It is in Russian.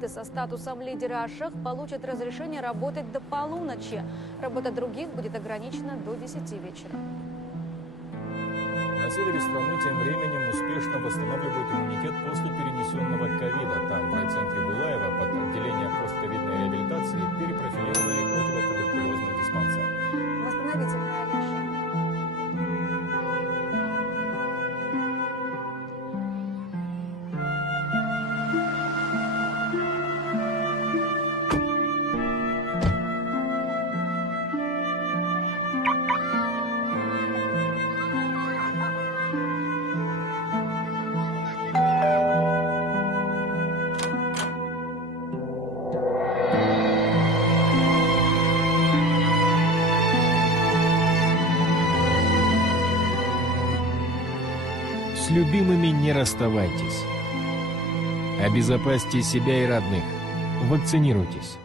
контракты со статусом лидера АШЭХ получат разрешение работать до полуночи. Работа других будет ограничена до 10 вечера. На севере страны тем временем успешно восстанавливают иммунитет после перенесенного ковида. Там, в райцентре Булаева, под отделение постковидной реабилитации перепрофилировали противотуберкулезный диспансер. Восстановительное лечение. С любимыми не расставайтесь. Обезопасьте себя и родных. Вакцинируйтесь.